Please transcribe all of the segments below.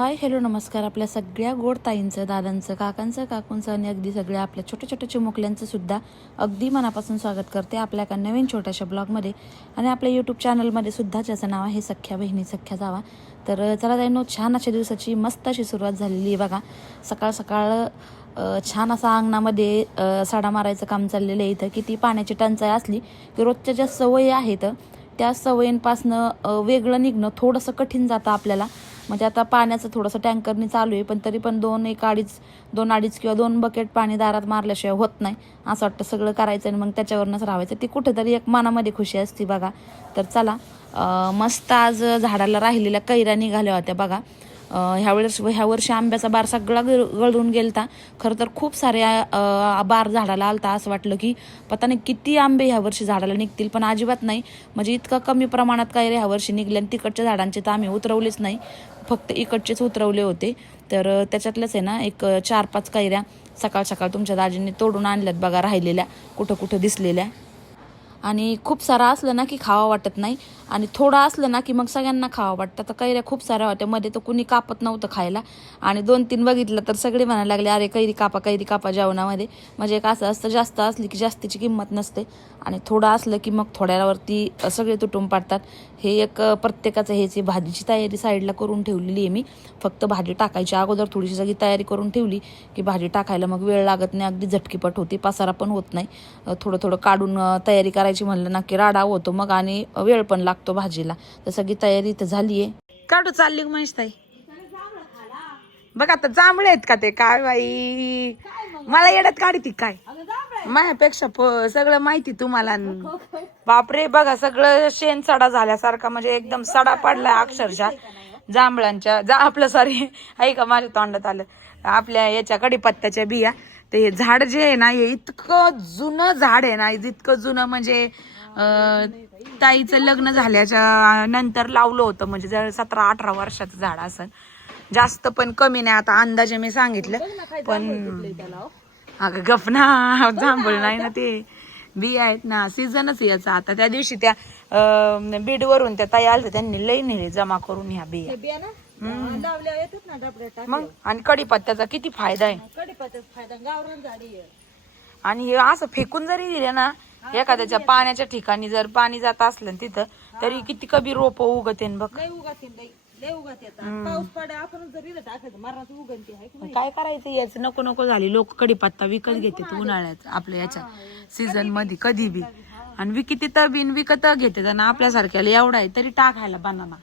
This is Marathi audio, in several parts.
हाय हॅलो नमस्कार. आपल्या सगळ्या गोड ताईंचं, दादांचं, काकांचं, काकूंचं आणि अगदी सगळ्या आपल्या छोट्या छोट्या चिमुकल्यांचं सुद्धा अगदी मनापासून स्वागत करते आपल्या एका नवीन छोट्याशा ब्लॉगमध्ये आणि आपल्या यूट्यूब चॅनलमध्ये सुद्धा, ज्याचं नाव आहे सख्या बहिणी सख्या जावा. तर चला ताईंनो, छान अशा दिवसाची मस्त अशी सुरुवात झालेली आहे बघा. सकाळ सकाळ छान असा अंगणामध्ये साडा मारायचं काम चाललेलं आहे. इथं किती पाण्याची टंचाई असली की रोजच्या ज्या सवयी आहेत त्या सवयींपासनं वेगळं निघणं थोडंसं कठीण जातं आपल्याला. म्हणजे आता पाण्याचं थोडंसं टँकरनी चालू आहे, पण तरी पण दोन अडीच किंवा 2 बकेट पाणी दारात मारल्याशिवाय होत नाही. असं वाटतं सगळं करायचं आणि मग त्याच्यावरनंच राहायचं. ती कुठेतरी एक मनामध्ये खुशी असते बघा. तर चला, मस्त आज झाडाला राहिलेल्या कैऱ्या निघाल्या होत्या बघा. ह्या वर्षी आंब्याचा बार सगळा गळून गेलता. खरं तर खूप साऱ्या बार झाडाला आलता. असं वाटलं की पता नाही किती आंबे ह्या वर्षी झाडाला निघतील, पण अजिबात नाही. म्हणजे इतकं कमी प्रमाणात कैऱ्या ह्या वर्षी निघल्या. आणि तिकडच्या झाडांचे तर आम्ही उतरवलेच नाही, फक्त इकडचेच उतरवले होते. तर त्याच्यातल्याच आहे ना एक 4-5 कैऱ्या सकाळ सकाळ तुमच्या दाजींनी तोडून आणल्यात बघा, राहिलेल्या कुठं कुठं दिसलेल्या. आणि खूप सारा असलं ना की खावा वाटत नाही, आणि थोडं असलं ना की मग सगळ्यांना खावा वाटतं. तर कैऱ्या खूप साऱ्या होत्या. मध्ये तर कुणी कापत नव्हतं खायला, आणि 2-3 बघितलं तर सगळे म्हणायला लागले, अरे कैरी कापा जेवणामध्ये. म्हणजे एक असं असतं, जास्त असली की जास्तीची किंमत नसते, आणि थोडं असलं की मग थोड्यावरती सगळे तुटून पडतात. हे एक प्रत्येकाचं ह्याची भाजीची तयारी साईडला करून ठेवलेली आहे मी. फक्त भाजी टाकायच्या अगोदर थोडीशी सगळी तयारी करून ठेवली की भाजी टाकायला मग वेळ लागत नाही, अगदी झटकीपट होती, पसारा पण होत नाही. थोडं थोडं काढून तयारी करायची म्हणलं ना की राडा होतो मग, आणि वेळ पण लागतो भाजीला. तर सगळी तयारी तर झाली आहे. काढू चालली महेश ताई. बघ आता जांभळे आहेत का ते, काय बाई मला येड्यात काढती काय माझ्यापेक्षा सगळं माहिती तुम्हाला. बापरे, बघा सगळं शेण सडा झाल्यासारखा, म्हणजे एकदम सडा पडलाय अक्षरशः जांभळांच्या. आपलं सॉरी, ऐका माझ्या तोंडात आलं, आपल्या याच्या कडीपत्त्याच्या बिया. ते हे झाड जे आहे ना, हे इतकं जुनं झाड आहे ना, इतकं जुनं म्हणजे ताईचं लग्न झाल्याच्या नंतर लावलं होतं. म्हणजे 17-18 वर्षाचं झाड असं, जास्त पण कमी नाही. आता अंदाजे मी सांगितलं, पण अगं गफना जांभळ नाही ना, ते बिया आहेत ना, सीझनच याचा. आता त्या दिवशी त्या बीडवरून त्या ताई आल्या, त्यांनी लई नेले जमा करून ह्या बिया. मग आणि कडीपत्त्याचा किती फायदा आहे. आणि हे असं फेकून जरी दिले ना एखाद्याच्या पाण्याच्या ठिकाणी, जर पाणी जात असलं तिथं, तरी किती कबी रोप उगते बघ. काय करायचं, याच नको नको झाली. लोक कडीपत्ता विकत घेतात उन्हाळ्यात आपल्या याच्या सीझन मध्ये कधी बी, आणि विकत घेतात. आणि आपल्यासारख्याला एवढा आहे तरी टाकायला बनाना.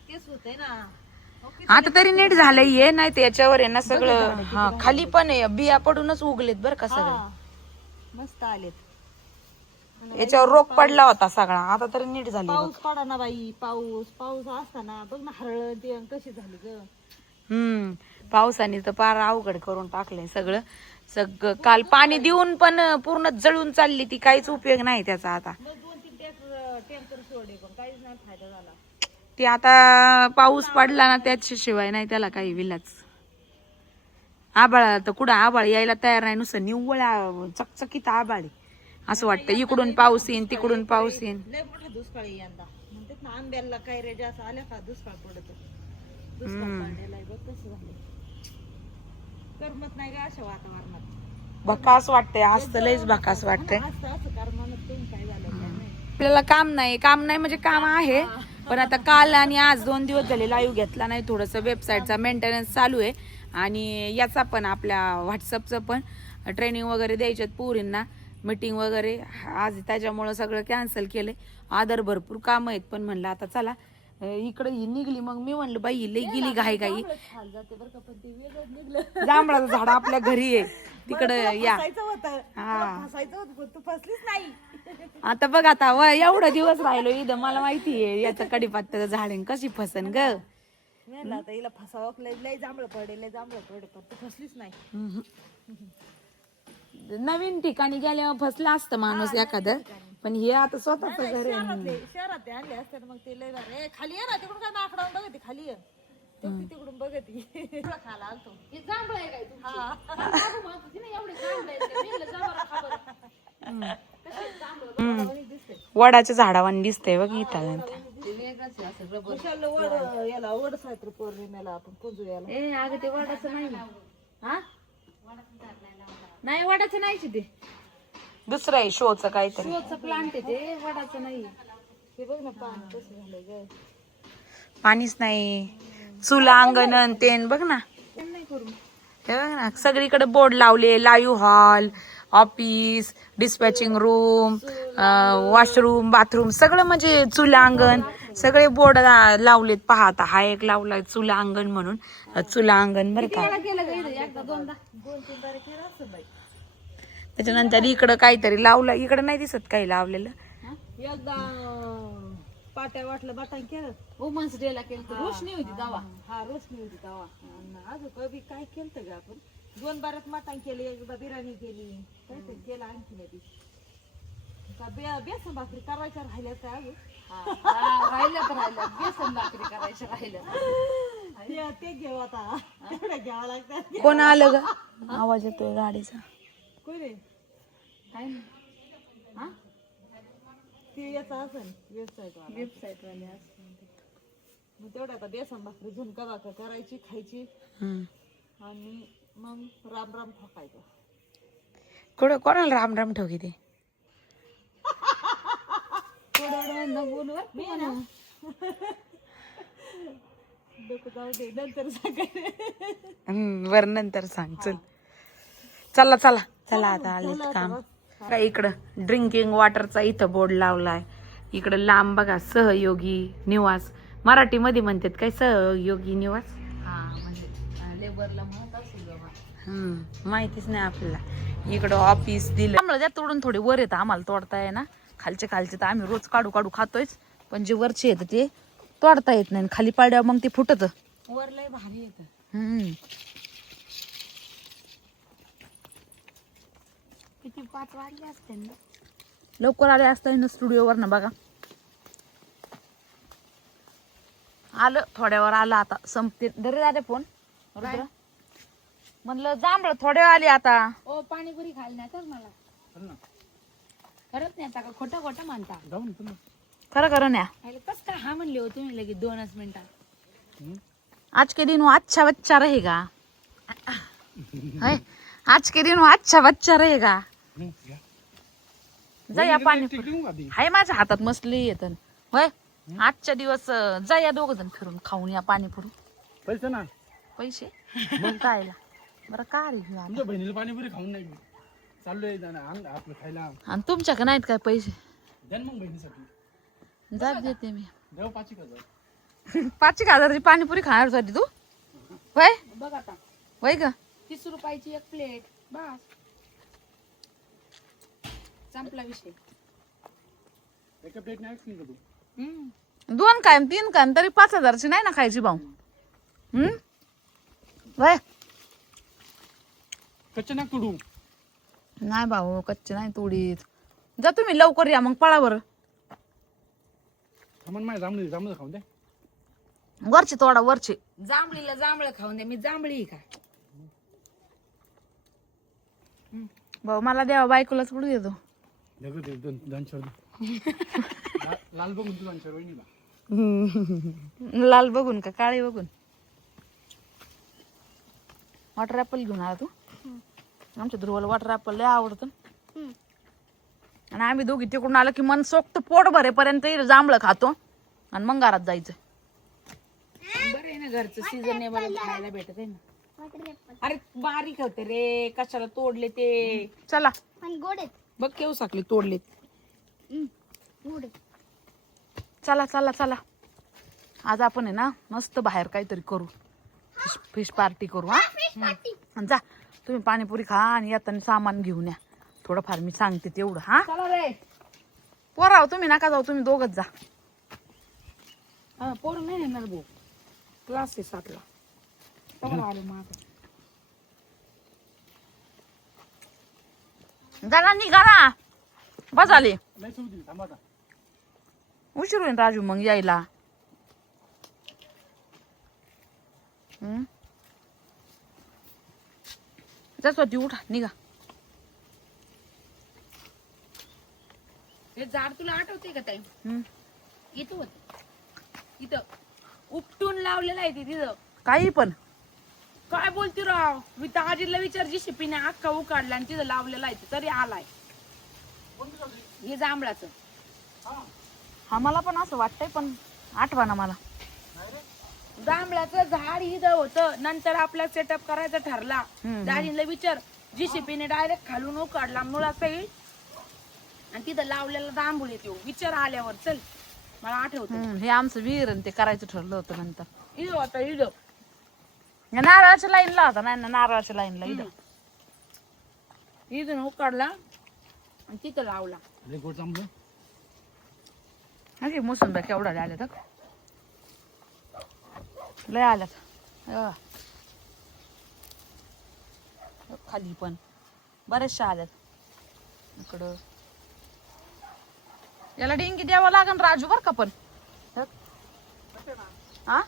आता तरी नीट झालंय हे, नाही तर याच्यावर आहे ना सगळं. हा, खाली पण आहे, बिया पडूनच उगलेत बरं का सगळे, मस्त आलेत. याच्यावर रोग पडला होता सगळा, आता तरी नीट झाली. पाऊस पडा ना बाई, पाऊस असताना बघ ना, हरळ ते कशी झाली ग. पावसाने तर पार अवघड करून टाकलंय सगळं. काल पाणी देऊन पण पूर्ण जळून चालली ती, काहीच उपयोग नाही त्याचा. आता 2-3 टँकर सोडले पण काहीच नाही फायदा झाला. ती आता पाऊस पडला ना त्याच्याशिवाय नाही त्याला काही विलाच. आबाळा तर कुठं आबाळ यायला तयार नाही, नुसतं निव्वळ चकचकीत आबाळ आहे. असं वाटतं इकडून पाऊस येईन तिकडून पाऊस येईन. लय मोठा दुष्काळ आहे यंदा. म्हणतात ना, आंब्याला काय रे जास्त आल्या का दुष्काळ पडतो. दुष्काळ पडलेला बघ कसं झालं. करमत नाही का अशा वातावरणात. भकास वाटतंय, आज तर लयच भकास वाटतंय. असं करमत काय झालं आपल्याला काम नाही म्हणजे काम आहे, पण आता काल आणि आज 2 दिवस झाले लाईव्ह घेतला नाही. थोडंसं वेबसाईटचा मेंटेनन्स चालू आहे, आणि याचा पण आपल्या व्हॉट्सअपचं पण ट्रेनिंग वगैरे द्यायच्यात पोरींना, मीटिंग वगैरे. आज त्याच्यामुळं सगळं कॅन्सल केलंय. आदर भरपूर काम आहेत, पण म्हणलं आता चला इकडे ही निघली. मग मी म्हणलं बाई लई गेली घाई जांभळाचं झाड आपल्या घरी आहे तिकडं या. तू फसलीच नाही. आता बघ, आता एवढा दिवस राहिलो इथं, मला माहिती आहे याचं कडीपत्त्याचं झाड आहे, कशी फसन ग. आता हिला फसावं, लय जांभळ पडे पण तू फसलीच नाही. नवीन ठिकाणी गेल्यावर फसला असतं माणूस एखादं, पण हे आता स्वतःच घर आहे. शहरात आणले असते मग ते लय भारी. खाली ये ना, तिकडून काय नाकडावून बघते, खाली ये तिकडून बघते. खाला आलतो वडाच्या झाडावानी दिसतंय बघ इथं. याला वड सावित्री पौर्णिमेला आपण पुजूयाला. ए अगं ते वडाचं नाही हा नाही वडाचं नाही ते दुसरं आहे शोचं काहीतरी शोचं प्लांट आहे ते वडाचं नाही. हे बघ ना पाणी कसं झालंय ग. पाणीच नाही चुला अंगण तेन बघ ना नाही करून हे बघ ना सगळीकडे बोर्ड लावले live hall office dispatching room washroom bathroom सगळं म्हणजे चुला अंगण सगळे बोर्ड लावलेत. पहा आता हा एक लावलाय चुला अंगण म्हणून चुला अंगण बरं का. त्याच्यानंतर इकडं काहीतरी लावलं इकडं नाही दिसत काही लावलेलं. एकदा पाट्या वाटलं बटाण केलं वुमन्स डे ला केलं रोशनी होती तवा. हा रोशनी होती तवा. अजून कधी काय केलं ग आपण 2 बारात मटण केली एकदा बिर्याणी केली काहीतरी केलं आणखी बेसन भाकरी करायच्या राहिल्या काय अजून बेसन भाकरी करायचं राहिलं ते घेऊ आता तेवढ्या घ्यावं लागतात. कोण आलं ग आवाज येतोय गाडीचा कोण रे काय नाही हा ते याचा असेल वेबसाईट वाले मग तेवढ्या आता बेसन भाकरी झुणका भाकर करायची खायची आणि मग राम राम ठोकायचं. कुठं कोणाला राम राम ठोकी ते जाऊ दे नंतर सांगायचं. वर नंतर सांग चल चला चला चला आता आलेत काम. काय इकडं ड्रिंकिंग वॉटरचा इथं बोर्ड लावलाय. इकडं लांब बघा सहयोगी निवास मराठीमध्ये म्हणतात काय सहयोगी निवास लेबरला म्हणत असेल माहितीच नाही आपल्याला. इकडं ऑफिस दिलं आम्हाला त्या तोडून थोडे वर येतं आम्हाला तोडता आहे ना खालचे तर आम्ही रोज काढू काढू खातोयच पण जे वरचे येतं ते तोडता येत नाही खाली पाड्यावर मग ते फुटत वर लय भारी येतं. किती 5 वाजले असते ना लवकर आले असते ना स्टुडिओवर ना बघा. आलं थोड्यावर आलं आता संपते दरे झाले फोन म्हणलं जांभळ थोड्या आली आता. ओ पाणीपुरी खायला नाही तर मला खरंच नाही आता का खोटं खोटं म्हणता खरं खरं नाही कस काय हा म्हणले हो तुम्ही लगेच 2 मिनिटात. आज के दिन वो अच्छा बच्चा रहेगा आज के दिन वो अच्छा बच्चा रहेगा. जा या पाणीपुरी हाय माझ्या हातात मसली येत होय आजच्या दिवस जा या 2 जण फिरून खाऊन या पाणीपुरी. पैसे ना पैसे मग कायला बरं का रे तुमच्या बहिणीला पाणीपुरी खाऊन नाही चाललोय आपलं खायला. आणि तुमच्याकडे नाहीत काय पैसे द्या मग बहिणीसाठी जात देते मी देव 5,000 5,000ची पाणीपुरी खाणार साठी तू वय बघ आता वय ग 30 रुपयाची एक प्लेट बस संपला विषय. एका प्लेट नाही का तू 2 काय 3 काय तरी 5,000ची नाही ना खायची भाऊ. वय कच्चे नाक तुडू नाही भाऊ कच्चे नाही तोडीत. जा तुम्ही लवकर या मग पळा बरं थांबून माझ्या जांभळं खाऊन द्या. वरचे तोडा वरचे जांभळीला जांभळं खाऊन द्या मी जांभळी का भाऊ मला द्यावा बायकोलाच पुढे देतो. लाल बघून तू 2 वहिनीला लाल बघून का काळे बघून. वॉटर ऍपल घेऊन आला तू आमच्या ध्रुवाला वॉटर ऍपल लय आवडतं आणि आम्ही दोघी तिकडून आलं की मन सोक्त पोट भरेपर्यंत जांभळं खातो आणि मग घरात जायचं. बरं आहे ना घरचं सीझनेबल खायला भेटत आहे ना. अरे बारीक होते रे कशाला तोडले ते चला बघ केव साकले तोडले. चला चला चला आज आपण आहे ना मस्त बाहेर काहीतरी करू फिश पार्टी करू. हा जा तुम्ही पाणीपुरी खा आणि येताना सामान घेऊन या थोडंफार मी सांगते तेवढं. हा चला रे पोराव तुम्ही नका जाऊ तुम्ही दोघच जा. पोर नाही येणार भाऊ क्लास आहे 7ला आलो माझा. जरा निघा ना बस आले नाही सुरू थांबा आता. उशीर होईल राजू मग यायला. जसवती उठा निघा. हे झाड तुला आठवते का ताई इथं होत इथं उपटून लावलेला आहे ते तिथं. काही पण काय बोलती राव, मी ताजीला विचार जी शिपीने अख्खा उकाडला आणि तिथं लावलेला आहे ते, तरी आलाय. हे जांभळाचं. हा मला पण असं वाटतंय, पण आठवा ना मला. जांभळाचं झाड इथं होतं, नंतर आपला सेटअप करायचा ठरला. दाजीला विचार जी शिपीने डायरेक्ट खालून उकाडला मुळात आणि तिथं लावलेला जांभूळ येतो. विचार आल्यावर चल मला आठवत हे आमचं विहीर आणि ते करायचं ठरलं होतं नंतर. इथं होता इथं. या नारळाच्या लाईनला होता, नाही ना नारळाच्या लाईनला इथं. इथून उकाडला आणि तिथं लावला. लय गोड जमलं. हा की मोसंब्या केवढ्या आल्या तर लय आल्यात. खाली पण बरेचशा आल्यात. इकडं याला डेंगी द्यावं लागन राजू बर का पण. हा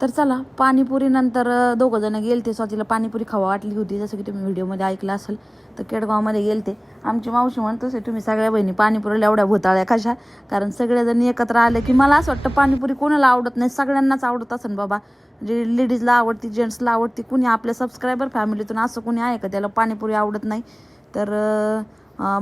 तर चला पाणीपुरी नंतर दोघं जण गेलते. स्वातीला पाणीपुरी खावा वाटली होती, जसं की तुम्ही व्हिडिओमध्ये ऐकलं असेल. तर केडगावमध्ये गेलते. आमची मावशी म्हणतोच तुम्ही सगळ्या बहिणी पाणीपुरीला एवढ्या भोताळ्या कशा, कारण सगळेजण एकत्र आले की मला असं वाटतं पाणीपुरी कोणाला आवडत नाही, सगळ्यांनाच आवडत असेल बाबा. म्हणजे लेडीजला आवडती, जेंट्सला आवडती, कुणी आपल्या सबस्क्रायबर फॅमिलीतून असं कुणी आहे का त्याला पाणीपुरी आवडत नाही. तर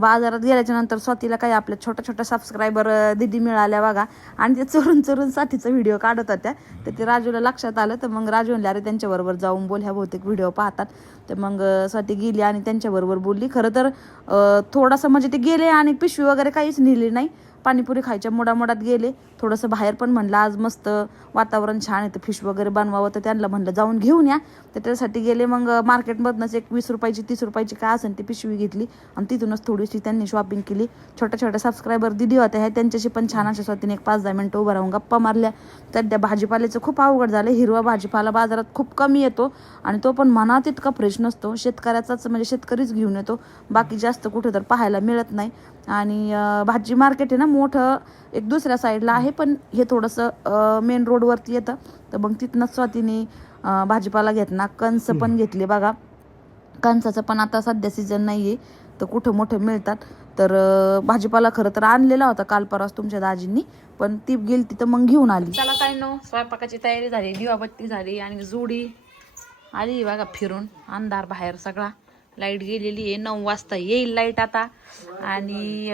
बाजारात गेल्याच्या नंतर स्वातीला काही आपल्या छोट्या छोट्या सबस्क्रायबर दिदी मिळाल्या बघा, आणि ते चोरून चोरून साथीचा व्हिडिओ काढत होत्या. तर ते राजूला लक्षात आलं. तर मग राजू म्हणले अरे त्यांच्याबरोबर जाऊन बोल, ह्या बहुतेक व्हिडिओ पाहतात. तर मग स्वाती गेली आणि त्यांच्याबरोबर बोलली. खरं तर थोडंसं म्हणजे ते गेले आणि पिशवी वगैरे काहीच नेली नाही, पाणीपुरी खायच्या मुडामुडात गेले. थोडंसं बाहेर पण म्हणलं आज मस्त वातावरण छान आहे तर फिश वगैरे बनवावं, तर त्यांना म्हणलं जाऊन घेऊन या. तर त्यासाठी गेले. मग मार्केटमधनंच एक 20 रुपयाची 30 रुपयाची काय असेल ती पिशवी घेतली आणि तिथूनच थोडीशी त्यांनी शॉपिंग केली. छोट्या छोट्या सबस्क्रायबर दिदी होत्या ह्या, त्यांच्याशी पण छान अशा स्वातीने एक 5-10 मिनटं उभं राहून गप्पा मारल्या. सध्या भाजीपाल्याचं खूप अवघड झालं. हिरवा भाजीपाला बाजारात खूप कमी येतो आणि तो पण मनात इतका फ्रेश नसतो. शेतकऱ्याचाच म्हणजे शेतकरीच घेऊन येतो, बाकी जास्त कुठं तर पाहायला मिळत नाही. आणि भाजी मार्केट आहे ना मोठं, एक दुसऱ्या साईडला आहे, पण हे थोडंसं मेन रोडवरती येतं. तर मग तिथनंच स्वातीने भाजीपाला घेतला. कणस पण घेतले बघा. कणसाचं पण आता सध्या सीझन नाही आहे, तर कुठं मोठं मिळतात. तर भाजीपाला खरं तर आणलेला होता काल परवाच तुमच्या दाजींनी, पण ती गेली तिथं मग घेऊन आली. चला काय नो, स्वयंपाकाची तयारी झाली, दिवाबत्ती झाली आणि जोडी आली बघा फिरून. अंधार बाहेर सगळा, लाईट गेलेली आहे. 9 वाजता येईल लाईट आता. आणि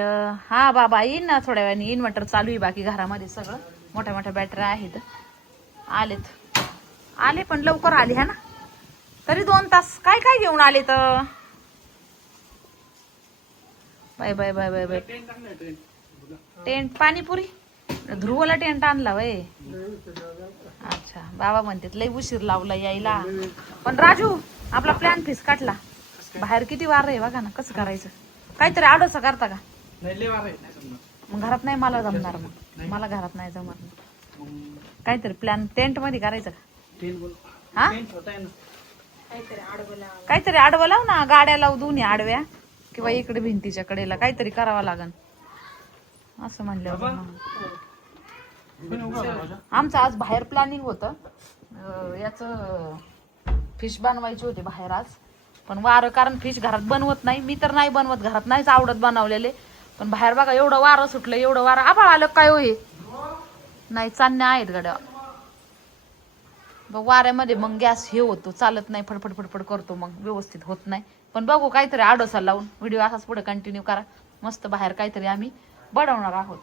हा बाबा येईन ना थोड्या वेळाने, इन्व्हर्टर चालू आहे बाकी घरामध्ये सगळं, मोठ्या मोठ्या बॅटऱ्या आहेत. आले पण लवकर आले है ना, तरी 2 तास. काय काय घेऊन आले तर bye bye bye bye bye. Tent panipuri ध्रुवला टेंट आणला वय. अच्छा बाबा म्हणतात लय उशीर लावला यायला. पण राजू आपला प्लॅन फिस काटला. बाहेर किती वार आहे बघा ना, कसं करायचं. काहीतरी आडोसा करता का. मग घरात नाही मला जमणार, मग मला घरात नाही जमणार. काहीतरी प्लॅन टेंट मध्ये करायचं का. हा काहीतरी आडवं लाव ना, गाड्या लावू दोन्ही आडव्या, किंवा इकडे भिंतीच्या कडेला काहीतरी करावं लागन असं म्हणलं. आमचं आज बाहेर प्लॅनिंग होतं, याचं फिश बनवायची होती बाहेर आज, पण वारं, कारण फिश घरात बनवत नाही मी, तर नाही बनवत घरात, नाहीच आवडत बनवलेले. पण बाहेर बघा एवढं वारं सुटलं, एवढं वारं. आभाळ आलं काय होय, नाही चांदण्या आहेत गड्या. बघ वाऱ्यामध्ये मग गॅस हे होतो, चालत नाही, फडफड फडफड करतो, मग व्यवस्थित होत नाही. पण बघू काहीतरी आडोसा लावून व्हिडिओ असाच पुढे कंटिन्यू करा. मस्त बाहेर काहीतरी आम्ही बनवणार आहोत.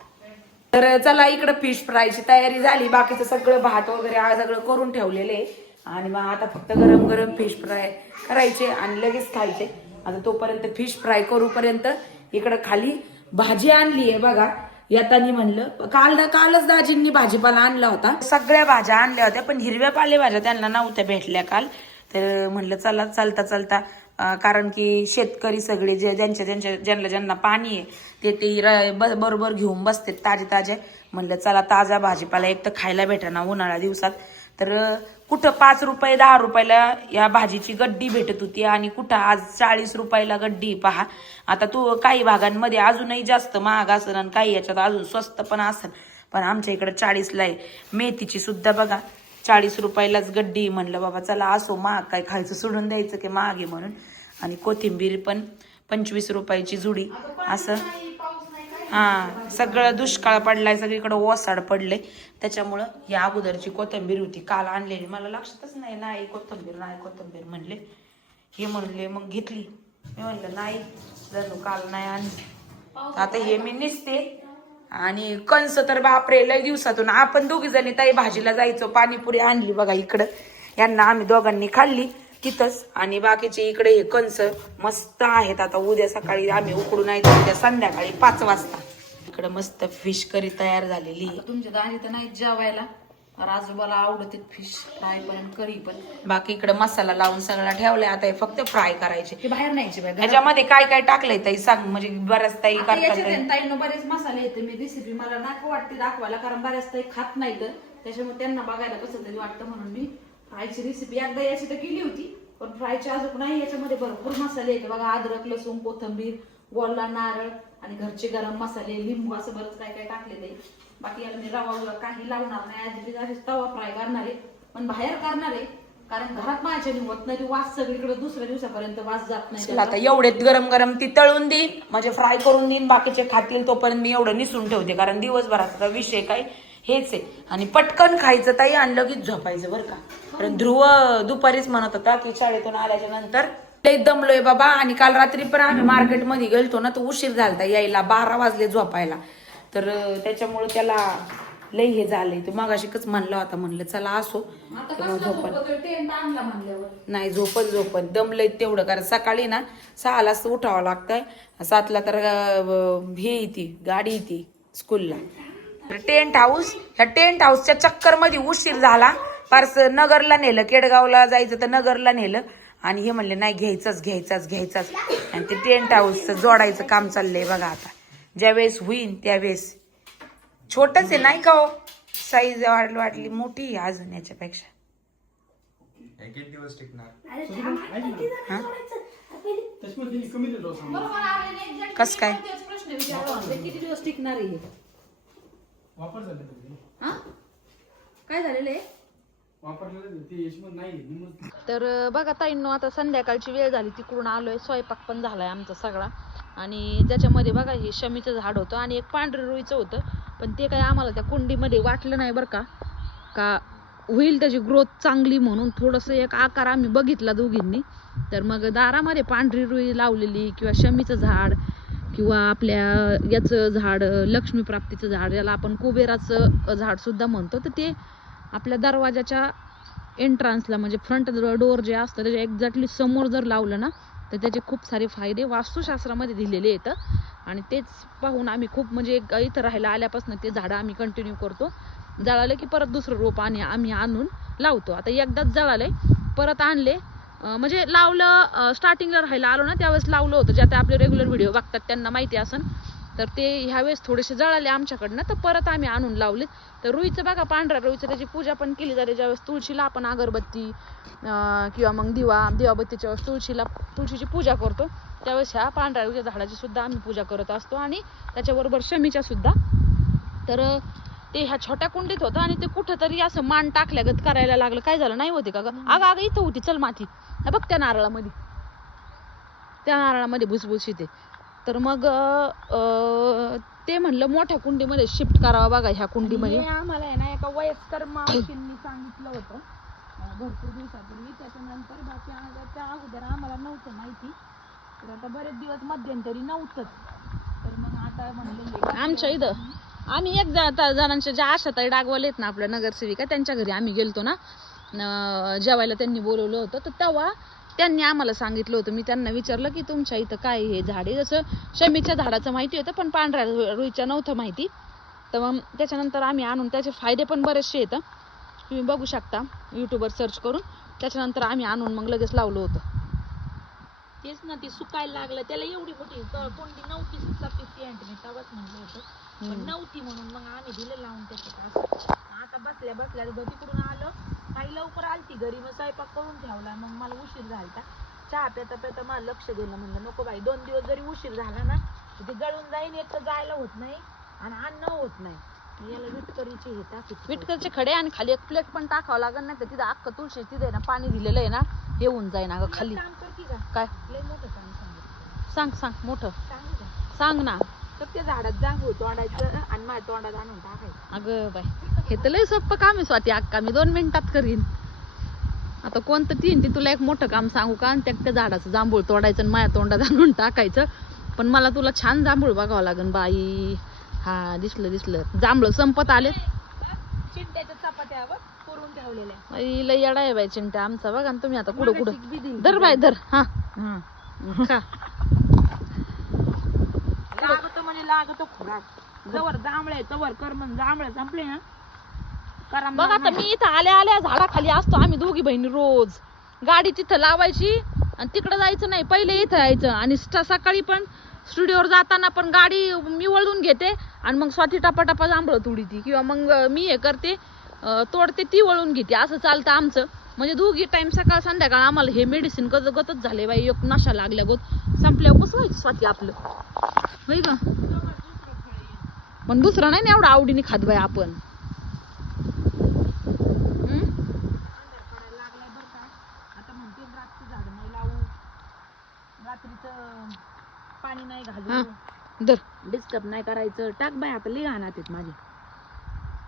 तर चला इकडं फिश फ्रायची तयारी झाली, बाकीचं सगळं भात वगैरे सगळं करून ठेवलेले. आणि मग आता फक्त गरम गरम फिश फ्राय करायचे आणि लगेच खायचे. आता तोपर्यंत फिश फ्राय करूपर्यंत इकडं खाली भाजी आणली आहे बघा. येतानी म्हणलं कालच दाजींनी भाजीपाला आणला होता, सगळ्या भाज्या आणल्या होत्या, पण हिरव्या पालेभाज्या त्यांना नव्हत्या भेटल्या काल. तर म्हणलं चला चालता चालता कारण की शेतकरी सगळे जे ज्यांना पाणी आहे ते बरोबर घेऊन बसते ताजे म्हणलं चला ताजा भाजीपाला एक तर खायला भेटेना उन्हाळ्या दिवसात. तर कुठं 5 रुपये 10 रुपयाला या भाजीची गड्डी भेटत होती आणि कुठं आज 40 रुपयाला गड्डी. पहा आता तू काही भागांमध्ये अजूनही जास्त महाग असेल आणि काही याच्यात अजून स्वस्त पण असेल, पण आमच्या इकडे 40ला आहे. मेथीची सुद्धा बघा 40 रुपयालाच गड्डी. म्हणलं बाबा चला असो महाग काय खायचं सोडून द्यायचं की महाग आहे म्हणून. आणि कोथिंबीर पण 25 रुपयाची जुडी असं. हा सगळं दुष्काळ पडलाय, सगळीकडे ओसाड पडले. त्याच्यामुळं या अगोदरची कोथिंबीर होती काल आणलेली, मला लक्षातच नाही कोथिंबीर म्हणले. हे म्हणले मग घेतली. मी म्हणलं नाही जणू काल नाही आणली. आता हे मी निसते. आणि कंस तर बापरे लय दिवसातून आपण दोघी जणी ताई भाजीला जायचो. पाणीपुरी आणली बघा इकडं, यांना आम्ही दोघांनी खाल्ली तिथंच. आणि बाकीचे इकडे हे कंस मस्त आहेत. आता उद्या सकाळी आम्ही उकडून नाही तर उद्या संध्याकाळी 5 वाजता इकडे मस्त फिश करी तयार झालेली. तुमच्या दारी तर नाही जेवायला, आजोबाला आवडते फिश फ्राय पण करी पण. बाकी इकडे मसाला लावून सगळा ठेवलाय. आता हे फक्त फ्राय करायचे. ते बाहेर न्यायचे ह्याच्यामध्ये काय काय टाकलंय ताई सांग, म्हणजे बऱ्याच ताई करतात. ताईंना बरेच मसाले येते. मी रेसिपी मला नको वाटते दाखवायला, कारण बऱ्याच ताई खात नाही तर त्याच्यामुळे त्यांना बघायला कसं तरी वाटतं म्हणून मी फ्रायची रेसिपी एकदा याची तर केली होती, पण फ्रायची अजून नाही. याच्यामध्ये भरपूर मसाले येते बघा, अद्रक लसूण कोथिंबीर गोला नारळ आणि घरचे गरम मसाले लिंबू असं बरंच काय काय टाकले ते. बाकी याला मी रवा काही लावणार नाही, आधी तवा फ्राय करणार आहे पण बाहेर करणार आहे, कारण घरात माझ्याने होत नाही. वास सगळीकडे दुसऱ्या दिवसापर्यंत वास जात नाही. आता एवढे गरम गरम ती तळून देईन म्हणजे फ्राय करून देईन, बाकीचे खातील तोपर्यंत मी एवढं निसून ठेवते, कारण दिवसभराचा विषय काय हेच आहे. आणि पटकन खायचं ताई आणलं की झोपायचं बरं का. कारण ध्रुव दुपारीच म्हणत होता की शाळेतून आल्याच्या नंतर लई दमलोय बाबा. आणि काल रात्री पण आम्ही मार्केटमध्ये गेलतो ना, तर उशीर झालता यायला, 12 वाजले झोपायला. तर त्याच्यामुळे त्याला लई हे झालंय. तो मागाशीच म्हणला होता, म्हणलं चला असो नाही झोपत दमलंय तेवढं. कारण सकाळी ना 6ला उठावं लागतंय, 7ला तर हे येते गाडी येते स्कूलला. टेंट हाऊसच्या चक्कर मध्ये उशीर झाला. पार्स नगरला नेलं, केडगावला जायचं तर नगरला नेलं. आणि हे म्हणले नाही घ्यायचाच. आणि ते टेंट हाऊस जोडायचं काम चाललंय बघा. आता ज्यावेळेस होईन त्यावेळेस. छोटच आहे नाही का हो, साईज वाटली मोठी अजून याच्यापेक्षा. एक दिवस टिकणार. कस काय किती दिवस टिकणार आहे? वापर झाले काय झालेलं आहे? तर बघा ताईंनो, आता संध्याकाळची वेळ झाली, तिकडून आलोय, स्वयंपाक पण झालाय आमचा सगळा. आणि त्याच्यामध्ये बघा हे शमीचं झाड होतं आणि एक पांढऱ्या रुईचं होतं, पण ते काही आम्हाला त्या कुंडीमध्ये वाटलं नाही बरं का होईल त्याची ग्रोथ चांगली म्हणून. थोडंसं एक आकार आम्ही बघितला दोघींनी. तर मग दारामध्ये पांढरी रुई लावलेली किंवा शमीचं झाड किंवा आपल्या याचं झाड लक्ष्मीप्राप्तीचं झाड, याला आपण कुबेराचं झाड सुद्धा म्हणतो, तर ते आपल्या दरवाजाच्या एंट्रान्सला म्हणजे फ्रंट डोअर जे असतं त्याच्या एक्झॅक्टली समोर जर लावलं ना तर त्याचे खूप सारे फायदे वास्तुशास्त्रामध्ये दिलेले आहेत. आणि तेच पाहून आम्ही खूप म्हणजे इथं राहायला आल्यापासून ते झाडं आम्ही कंटिन्यू करतो. जळालं की परत दुसरं रोप आम्ही आणून लावतो. आता एकदाच जळालंय, परत आणले म्हणजे लावलं. स्टार्टिंगला राहायला आलो ना त्यावेळेस लावलं होतं, जे आता आपले रेग्युलर व्हिडिओ बघतात त्यांना माहिती असेल. तर ते ह्यावेळेस थोडेसे जळाले आमच्याकडनं, तर परत आम्ही आणून लावले. तर रुईचं बघा, पांढऱ्या रुईचं त्याची पूजा पण केली जाते. ज्यावेळेस तुळशीला आपण अगरबत्ती किंवा मग दिवाबत्तीच्या वेळेस तुळशीची पूजा करतो, त्यावेळेस ह्या पांढऱ्या रुईच्या झाडाची सुद्धा आम्ही पूजा करत असतो. आणि त्याच्याबरोबर शमीच्या सुद्धा. तर ते ह्या छोट्या कुंडीत होतं आणि ते कुठंतरी असं मान टाकल्यागत करायला लागलं. काय झालं नाही होते का ग? अगं इथं होती, चल माती बघ त्या नारळामध्ये भुसभुस येते. तर मग ते म्हणलं मोठ्या कुंडीमध्ये शिफ्ट करावं बघा. ह्या कुंडीमध्ये आम्हाला आहे ना एका वयस्कर मावशींनी सांगितलं होतं भरपूर दिवसापूर्वी. त्याच्यानंतर बाकी त्या अगोदर आम्हाला नव्हतं माहिती, तर आता बरेच दिवस मध्यंतरी नव्हतंच. तर मग आता म्हणलं आमच्या इथं आम्ही एक जणांच्या ज्या आशाताई डागवाले आहेत ना आपल्या नगरसेविका, त्यांच्या घरी आम्ही गेलतो ना जेवायला, त्यांनी बोलवलं होतं. तर तेव्हा त्यांनी आम्हाला सांगितलं होतं. मी त्यांना विचारलं की तुमच्या इथं काय हे झाड आहे? जसं शमीच्या झाडाचं माहिती होतं पण पांढऱ्या रुईच्या नव्हतं माहिती. तर मग त्याच्यानंतर आम्ही आणून त्याचे फायदे पण बरेचसे येतं, तुम्ही बघू शकता यूट्यूबवर सर्च करून. त्याच्यानंतर आम्ही आणून मग लगेच लावलं होतं. तेच ना ते सुकायला लागलं त्याला एवढी मोठी कोणती नव्हती 36 सेंटीमीटर तेव्हाच म्हणलं होतं पण नव्हती म्हणून मग आम्ही दिलं लावून त्याच्यात असं आता बसल्या बसल्या तिकडून आलं काही लवकर आलती घरी मग स्वयंपाक करून ठेवला मग मला उशीर झालता चहा पेता पेता मला लक्ष दिलं म्हणलं नको बाई 2 दिवस जरी उशीर झाला ना ते गळून जाईन एक तर जायला होत नाही आणि अन्न होत नाही याला विटकरीचे हे टाकी विटकरचे खडे आणि खाली एक प्लेट पण टाकावं लागेल नाही तर तिथं अख्खं तुळशी तिथे ना पाणी दिलेलं आहे ना हे होऊन जाईन अगं खाली काम करते का काय लय मोठं काम सांगितलं सांग मोठं सांगू का सांग ना तर त्या झाडात जांभूळ तोंडायचं आणि माझ्या तोंडात आणून टाकायचं अगं बाई हे तर लय सोपं काम आहे स्वाती अक्का मी 2 मिनिटात करीन आता कोणतं ती तुला एक मोठं काम सांगू का आणि त्या झाडाचं जांभूळ तोडायचं आणि माझ्या तोंडात आणून टाकायचं पण मला तुला छान जांभूळ बघावं लागेल बाई हा दिसलं जांभूळ संपत आले चिंट्याच्या चपात्या बघ करून ठेवलेल्या बाई लय येडा आहे बाई चिंट्या आमचा बघा ना तुम्ही आता कुठं बी दिली. धर बाई धर हा खा लागत खुराक जवळ जांभळे तवर करमन जांभळे संपले ना करम बघ आता मी इथं आल्या झाडाखाली असतो आम्ही दोघी बहिणी रोज गाडी तिथं लावायची आणि तिकडे जायचं नाही पहिले इथं यायचं आणि सकाळी पण स्टुडिओवर जाताना पण गाडी मी वळून घेते आणि मग स्वाती टपाटपा जांभळं तोडीती किंवा मग मी हे करते तोडते ती वळून घेते असं चालतं आमचं म्हणजे दोघी टाइम सकाळ संध्याकाळ आम्हाला हे मेडिसिन गतच झाले बाई एक नशा लागल्या गोत संपल्यावर बसवायची स्वाती आपलं होय का पण दुसरं नाही ना एवढं आवडीने खात बाई आपण पाणी नाही घालू धर डिस्टर्ब नाही करायचं टाक बाय आता लिहा आहेत माझे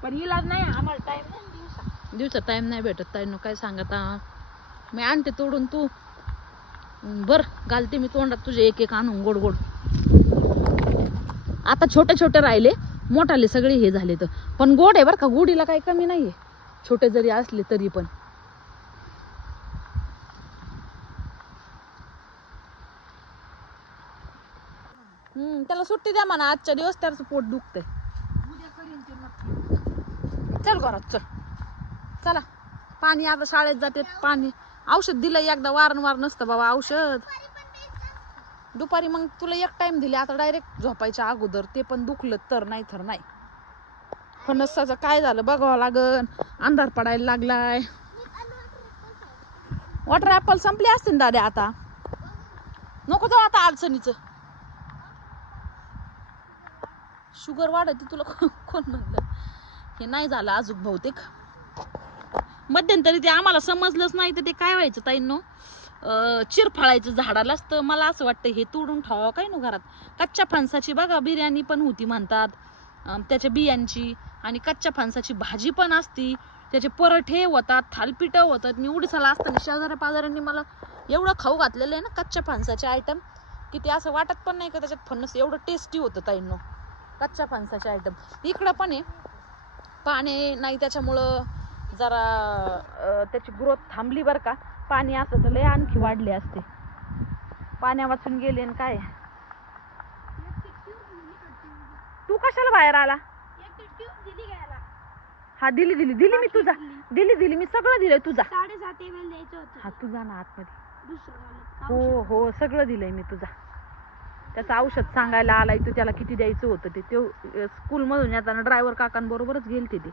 पण इलाज नाही आम्हाला टाइम नाही दिवसा टाइम नाही भेटत ताईनं काय सांगता मी आणते तोडून तू बर घालते मी तोंडात तुझे एक आणून गोड गोड आता छोटे राहिले मोठाले सगळे हे झाले तर पण गोड आहे बरं का गोडीला काही कमी नाहीये छोटे जरी असले तरी पण त्याला सुट्टी द्या म्हणा आजच्या दिवस त्याचं पोट दुखतंय चल घरात चला पाणी आता शाळेत जाते पाणी औषध दिलंय एकदा वारंवार नसतं बाबा औषध दुपारी मग तुला एक टाइम दिले आता डायरेक्ट झोपायच्या अगोदर ते पण दुखलं तर नाही तर नाही फणसाचं काय झालं बघावं लागन अंधार पडायला लागलाय वॉटर ऍपल संपले असतील दादा आता नको जाऊ आता अडचणीचं शुगर वाढते तुला कोण म्हणलं हे नाही झालं अजून बहुतेक मध्यंतरी ते आम्हाला समजलंच नाही तर ते काय व्हायचं ताईंनो चिरफळायचं झाडालाच तर मला असं वाटतं हे तोडून ठेवावं काय नो घरात कच्च्या फणसाची बघा बिर्याणी पण होती म्हणतात त्याच्या बियांची आणि कच्च्या फणसाची भाजी पण असती त्याचे पराठे होतात थालपिठं होतात मी उडीसाला असताना शेजाऱ्या पाजाऱ्यांनी मला एवढं खाऊ घातलेलं आहे ना कच्च्या फणसाचे आयटम की ते असं वाटत पण नाही का त्याच्यात फणस एवढं टेस्टी होतं ताईंनो कच्च्या फणसाचे आयटम इकडं पण आहे पाणी नाही त्याच्यामुळं जरा त्याची ग्रोथ थांबली बरं का पाणी असं तर लय आणखी वाढले असते पाण्या वाचून गेले आणि काय तू कशाला बाहेर आला हा दिली मी तुझा दिली मी सगळं दिलंय तुझा 7:30 द्यायचं होतं हा तुझा ना आतमध्ये दुसरं हो सगळं दिलंय मी तुझा त्याचं औषध सांगायला आलाय तू त्याला किती द्यायचं होतं ते स्कूल मधून येताना ड्रायव्हर काकांबरोबरच गेलते ते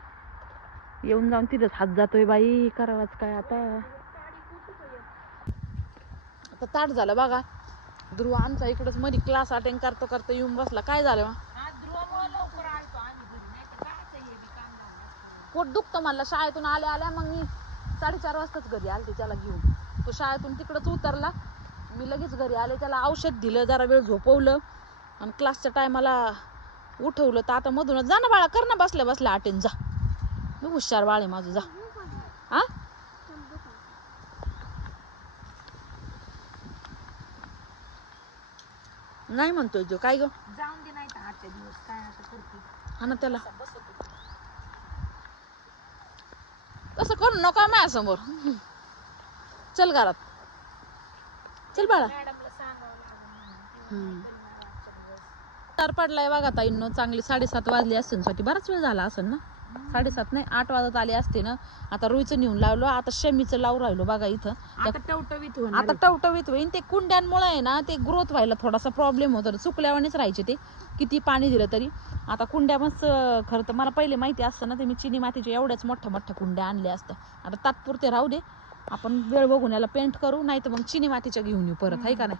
येऊन जाऊन तिथंच हात जातोय बाई करावाच काय आता ताट झालं बघा ध्रुव आमचा इकडच मध्ये क्लास अटेंड करता येऊन बसला काय झालं पोट दुखतं मला शाळेतून आल्या मग मी 4:30 वाजताच घरी आलते त्याला घेऊन तो शाळेतून तिकडच उतरला मी लगेच घरी आले त्याला औषध दिलं जरा वेळ झोपवलं आणि क्लासच्या टायमाला उठवलं तर आता मधूनच जा ना बाळा कर ना बसल्या अटेंड जा मी हुशार बाळ आहे माझं जा हा नाही म्हणतोय तो काय ग जाऊन दे नाही तर आजच्या दिवस काय आता करते हा ना त्याला कसं करू नका माझ्यासमोर चल घरात चल बाळा मॅडमला सांगावं लागेल तार पडलाय बघा ताईंनो चांगली 7:30 वाजली असेल साठी बराच वेळ झाला असेल ना 7:30 नाही 8 वाजत आले असते ना. आता रुईचं नेऊन लावलो, आता शमीचं लावून राहिलो बघा इथं. आता टवटवीत होणार आता टवटवीत होईन. ते कुंड्यांमुळे आहे ना ते ग्रोथ व्हायला थोडासा प्रॉब्लेम होतो, चुकल्यावानेच राहायचे ते किती पाणी दिलं तरी. आता कुंड्या मस्त खरं तर मला पहिले माहिती असतं ना ते मी चिनी मातीच्या एवढ्याच मोठ्या कुंड्या आणल्या असत्या. आता तात्पुरते राहू दे, आपण वेळ बघून याला पेंट करू, नाही तर मग चिनी मातीच्या घेऊन येऊ परत, आहे का नाही.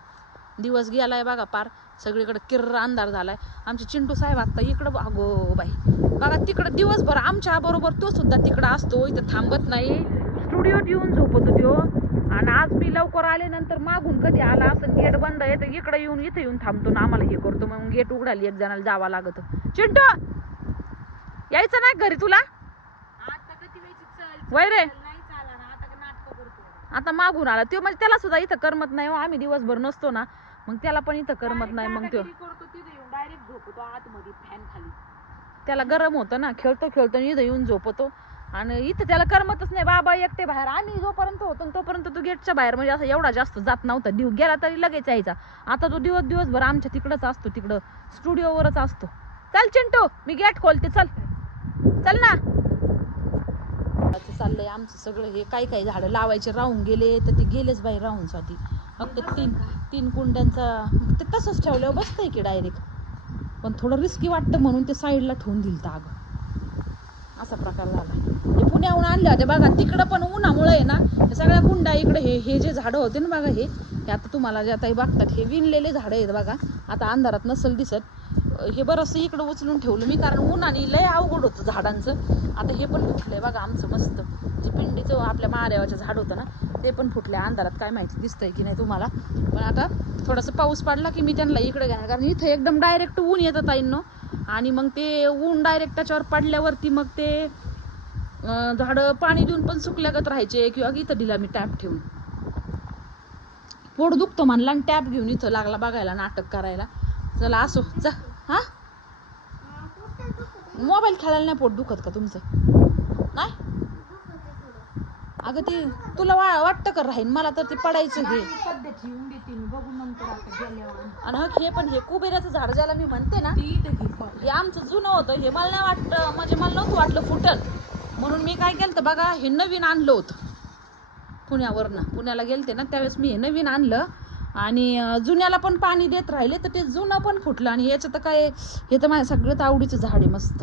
दिवस गेलाय बघा पार, सगळीकडे किर्र अंधार झालाय. आमचे चिंटू साहेब आता इकडं, अगो बाई बघा तिकडं दिवसभर आमच्या बरोबर तो सुद्धा तिकडं असतो, इथं थांबत नाही. स्टुडिओत येऊन झोपतो तो. आणि आज मी लवकर आले नंतर मागून कधी आला असं गेट बंद आहे तर इकडे येऊन इथं येऊन थांबतो ना, आम्हाला हे करतो. मग गेट उघडाली, एक जणाला जावं लागत. चिंटू यायचं नाही घरी तुला वय रे. आता मागून आला तो, म्हणजे त्याला सुद्धा इथं करमत नाही हो, आम्ही दिवसभर नसतो ना, मग त्याला पण इथं करमत नाही. मग तो डायरेक्ट झोपतो आतमध्ये फॅन खाली. त्याला गरम होतं ना, खेळतो इथं येऊन झोपतो. आणि इथं त्याला करमतच नाही, बाबा एकटे बाहेर. आम्ही जोपर्यंत होतो तोपर्यंत तो गेटच्या बाहेर म्हणजे असं एवढा जास्त जात नव्हता. गेला तरी लगेच यायचा. आता तो दिवसभर आमच्या तिकडंच असतो, तिकडं स्टुडिओवरच असतो. चल चिंटू मी गेट खोलते, चल ना. चाललंय आमचं सगळं. हे काही झाडं लावायचे राहून गेले तर ते गेलेच बाई राहून साठी. फक्त तीन कुंड्यांचा ते तसंच ठेवल्यावर बसतंय की डायरेक्ट, पण थोडं रिस्की वाटतं म्हणून ते साईडला ठेवून दिलं तर अगं असा प्रकार झाला. हे पुण्याहून आणले होते बघा, तिकडं पण उन्हामुळे आहे ना हे सगळ्या कुंड्या इकडे हे जे झाडं होते ना बघा, हे आता तुम्हाला जे आता बघतात हे विणलेले झाडं आहेत बघा. आता अंधारात नसल दिसत. हे बरंचसं इकडं उचलून ठेवलं मी, कारण उन्हाने लय अवघड होतं झाडांचं. आता हे पण फुटलंय बघा आमचं मस्त, जे पिंडीचं आपल्या महादेवाचं झाड होतं ना ते पण फुटलंय. अंधारात काय माहिती दिसतंय की नाही तुम्हाला. पण आता थोडंसं पाऊस पडला की मी त्यांना इकडे घेणार, कारण इथं एकदम डायरेक्ट ऊन येतं ताईंनो. आणि मग ते ऊन डायरेक्ट त्याच्यावर पडल्यावरती मग ते झाडं पाणी देऊन पण सुकल्यागत राहायचे. किंवा इथं दिला मी टॅप ठेवून, पोट दुखतो म्हणला आणि टॅप घेऊन इथं लागला बघायला, नाटक करायला. चला असो जा. हा मोबाईल खेळायला नाही पोट दुखत का तुमचं? नाही अगं ते तुला वाटतं का राहीन, मला तर ते पडायचं हे. आणि हे पण हे कुबेराचं झाड ज्याला मी म्हणते ना, हे आमचं जुनं होतं. हे मला नाही वाटतं, म्हणजे मला नव्हतं वाटलं फुटल, म्हणून मी काय केलं बघा, हे नवीन आणलं होतं पुण्याला गेलते ना त्यावेळेस मी हे नवीन आणलं. आणि जुन्याला पण पाणी देत राहिले तर ते जुनं पण फुटलं. आणि याचं तर काय, हे तर माझ्या सगळ्यात आवडीचं झाड आहे, मस्त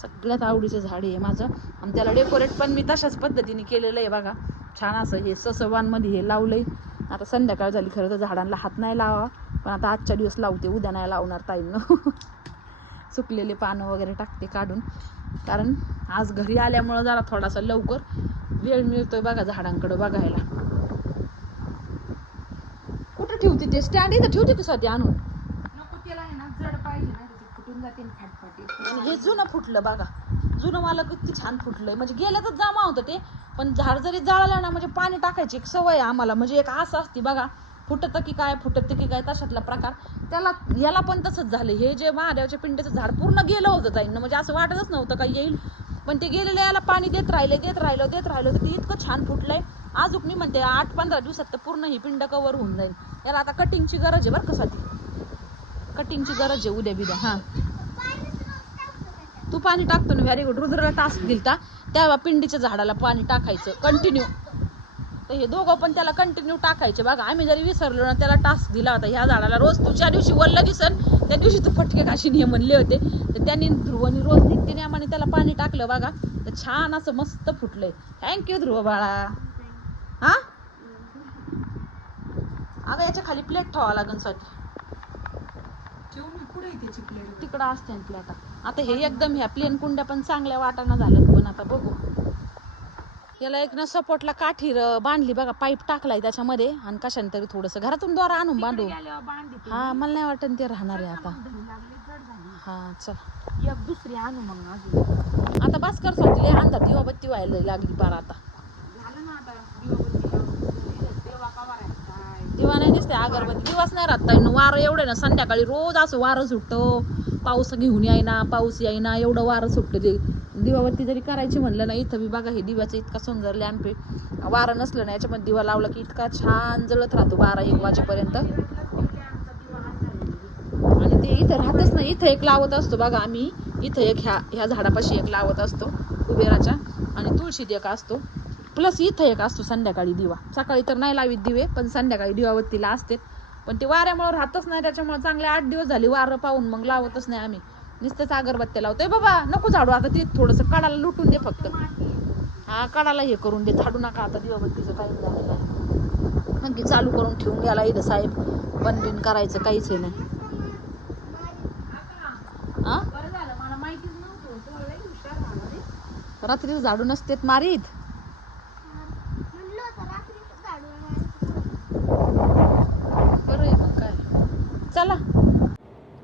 सगळ्यात आवडीचं झाड आहे माझं. आणि त्याला डेकोरेट पण मी तशाच पद्धतीने केलेलं आहे बघा, छान असं. हे ससवांमध्ये हे लावलंय. आता संध्याकाळ झाली, खरं तर झाडांना हात नाही लावा, पण आता आजच्या दिवस लावते, उद्या नाही लावणार ताईंनो. सुकलेले पानं वगैरे टाकते काढून, कारण आज घरी आल्यामुळं जरा थोडासा लवकर वेळ मिळतोय बघा झाडांकडे बघायला. कुठं ठेवते ते स्टँड? इथं ठेवते कशासाठी आणून? नको त्याला आहे ना जड पाहिजे, नाही तर ते फुटून जाते फाटफाटी. हे जुनं फुटलं बघा, जुनं मला किती छान फुटलंय. म्हणजे गेल्यातच जमा होतं ते, पण झाड जरी जळालं ना म्हणजे पाणी टाकायची एक सवय आम्हाला, म्हणजे एक आस असते बघा, फुटतं की काय तशातला प्रकार. याला पण तसंच झालं. हे जे महादेवाच्या पिंडीचं झाड पूर्ण गेलं होतं ताईंना, म्हणजे असं वाटतच नव्हतं का येईल, पण ते गेलेलं याला पाणी देत राहिलं तर ते इतकं छान फुटलंय. अजून मी म्हणते 8-15 दिवसात तर पूर्ण ही पिंड कवर होऊन जाईल. याला आता कटिंगची गरज आहे बरं का, कटिंगची गरज आहे उद्या बिद्या. हां तू पाणी टाकतो ना, व्हेरी गुड. रुद्राला टास्क दिलता तेव्हा पिंडीच्या झाडाला पाणी टाकायचं कंटिन्यू, तर हे दोघं पण त्याला कंटिन्यू टाकायचे बघा. आम्ही जरी विसरलो ना, त्याला टास्क दिला होता ह्या झाडाला रोज तू ज्या दिवशी वल्ल दिसन त्या दिवशी तू फटके घाशीन हे म्हणले होते. तर त्यांनी ध्रुवनी रोज नित्यनेमाने त्याला पाणी टाकलं बघा, तर छान असं मस्त फुटलंय. थँक्यू ध्रुव बाळा. हा अगं याच्या खाली प्लेट ठेवावं लागेल साठी, तिकडं असते प्लेटा. आता हे एकदम ह्या प्लेन कुंड्या पण चांगल्या वाटाणा झाल्यात, पण आता बघू. याला एक ना सपोर्टला काठी बांधली बघा, पाईप टाकलाय त्याच्यामध्ये, आणि कशाने तरी थोडंसं घरातून द्वारा आणून बांधू. हा मला नाही वाटत ते राहणार आहे आता. हा चल एक दुसरी आणू मग अजून. आता बस कर सांगते, अंधार दिवाबत्ती व्हायला लागली बारा. आता झालं ना आता दिवा नाही दिसते, अगरबत्ती दिवाच नाही राहत. वारं एवढं ना, संध्याकाळी रोज असं वारं सुटतं, पाऊस घेऊन यायना पाऊस येईना, एवढं वारं सुटतं. ते दिवाबत्ती जरी करायची म्हणलं ना, इथं मी बघा हे दिव्याचं इतका सुंदर लॅम्प आहे. वारं नसलं ना याच्यामध्ये दिवा लावला की इतका छान जळत राहतो 12-1 वाजेपर्यंत. आणि ते इथं राहतच नाही, इथं एक लावत असतो बघा आम्ही, इथं एक ह्या झाडापाशी एक लावत असतो कुबेराच्या, आणि तुळशीत एक असतो, प्लस इथं एक असतो संध्याकाळी दिवा. सकाळी तर नाही लावीत दिवे, पण संध्याकाळी दिवाबत्तीला असते. पण ते वाऱ्यामुळे राहतच नाही, त्याच्यामुळे चांगले 8 दिवस झाले वारं पाहून मग लावतच नाही आम्ही. नुसतंच अगरबत्त्या लावतोय. बाबा नको झाडू आता, ते थोडंसं काढायला लुटून दे फक्त. हा काढायला हे करून दे, झाडू नका आता, दिवाबत्तीचं टाईम झालेला आहे. आणखी चालू करून ठेवून गेला इथं साहेब, बंद बिन करायचं काहीच हे नाही. हा बरं झालं, मला माहितीच नव्हतं. तुला लई हुशार झाला रे. रात्री झाडू नसतेत मारीत. बरं आहे मग काय, चला.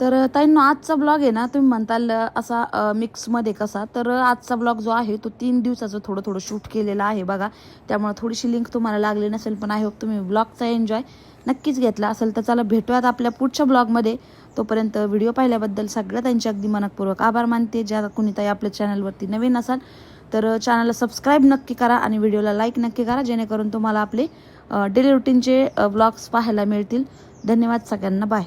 तर ताईंनो आजचा ब्लॉग आहे ना, तुम्ही म्हणताल असा मिक्समध्ये कसा, तर आजचा ब्लॉग जो आहे तो 3 दिवसाचं थोडं थोडं शूट केलेला आहे बघा. त्यामुळे थोडीशी लिंक तुम्हाला लागली नसेल, पण आय होप तुम्ही ब्लॉगचा एन्जॉय नक्कीच घेतला असेल. तर चला भेटूयात आपल्या पुढच्या ब्लॉगमध्ये. तोपर्यंत व्हिडिओ पाहिल्याबद्दल सगळ्या त्यांचे अगदी मनपूर्वक आभार मानते. ज्या कुणी ताई आपल्या चॅनलवरती नवीन असाल तर चॅनलला सबस्क्राईब नक्की करा आणि व्हिडिओला लाईक नक्की करा, जेणेकरून तुम्हाला आपले डेली रुटीनचे ब्लॉग्स पाहायला मिळतील. धन्यवाद सगळ्यांना, बाय.